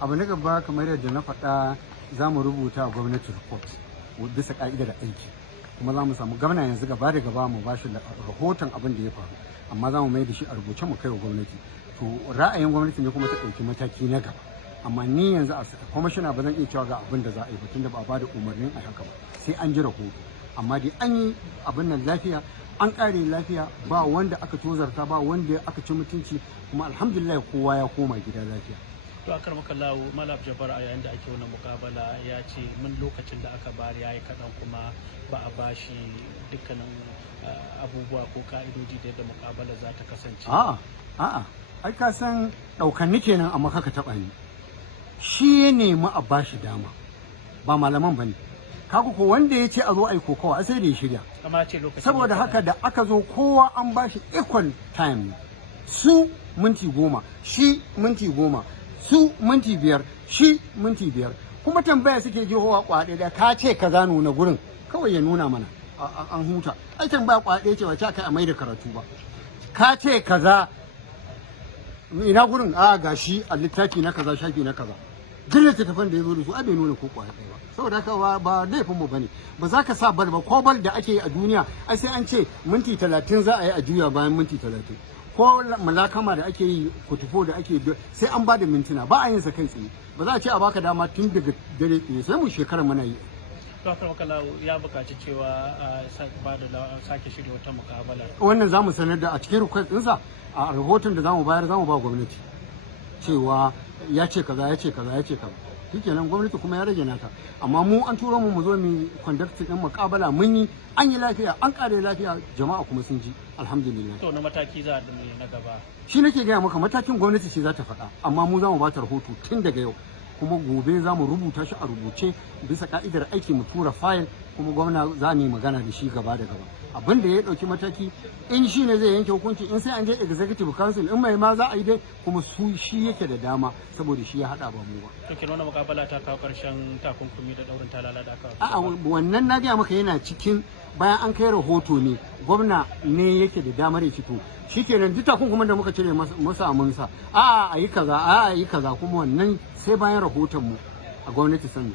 abu na gaba kamar yadda na faɗa za mu rubuta a gwamnati report bisa ka'idar aiki, kuma za mu samu gwamna yanzu gaba da gaba mu bashi rahoton abin da ya faru, amma za mu mai da shi a rubuce mu kai wa gwamnati. To ra'ayin gwamnati ne kuma ta ɗauki mataki na gaba, amma ni yanzu a kwamishina ba zan iya cewa ga abin da za a yi ba tunda ba a bada umarnin a haka ba, sai an ji rahoto. Amma dai an yi abin nan lafiya, an ƙare lafiya, ba wanda aka tozarta, ba wanda aka ci mutunci, kuma alhamdulillah kowa ya koma gida lafiya. To akar makallawo Malam Jabbar a yayin da ake wannan mukabala ya ce min lokacin da aka bari yayi kaɗan kuma ba a bashi dukkanin abubuwa ko ka'idoji da yadda mukabala za ta kasance. A'a ai ka san ɗaukanni kenan amma kaka taɓa ni, shi ya nemi a bashi dama ba malaman bane. Kaga ko wanda ya ce a zo ai kokawa sai da ya shirya, saboda haka da aka zo kowa an bashi equal time, su minti 10 shi minti 10 su minti 5 shi minti 5, kuma tambaya suke jihowa kwaɗe da ka ce ka za nuna gurin kawai ya nuna mana an huta. Ai tambaya kwaɗe ce wace aka mai da karatu ba, ka ce kaza ina gurin ga shi a littafi na kaza shafi na kaza, duk littattafan da ya zo da su bai nuna ko kwaɗe ba. Saboda haka ba laifin mu bane, ba za ka sa bal ba, ko bal da ake yi a duniya ai sai an ce minti 30 za a yi a juya bayan minti 30, ko malakama da ake yi kutufo da ake sai an bada mintuna, ba a yin sa kai tsaye. Ba za a ce a baka dama tun daga dare tsaye, sai mu shekara muna yi. To haka ya buƙaci cewa ba da sake shirya wata mukabala. Wannan za mu sanar da a cikin request ɗinsa a rahoton da za mu bayar, za mu ba gwamnati cewa ya ce kaza ya ce kaza ya ce kaza. Shikenan gwamnati kuma ya rage nata, amma mu an turo mu zo mu conduct din mukabala, mun yi, an yi lafiya, an kare lafiya, jama'a kuma sun ji alhamdulillah. To na mataki za a na gaba, shi nake gaya maka, matakin gwamnati ce za ta faɗa, amma mu za mu ba ta rahoto tun daga yau, kuma gobe za mu rubuta shi a rubuce bisa ka'idar aiki, mu tura fayil, kuma gwamna za mu yi magana da shi gaba da gaba. Abin da ya ɗauki mataki in shi ne zai yanke hukunci, in sai an je executive council, in mai ma za a yi dai, kuma shi yake da dama saboda shi ya haɗa ba mu ba. To kenan wannan mukabala ta kawo ƙarshen takunkumi da ɗaurin talala da aka. A'a wannan na gaya maka yana cikin, bayan an kai rahoto ne gwamna ne yake da damar ya fito, shikenan duk takunkumin da muka cire masa munsa a yi kaza kuma wannan sai bayan rahoton mu a gwamnati sannan.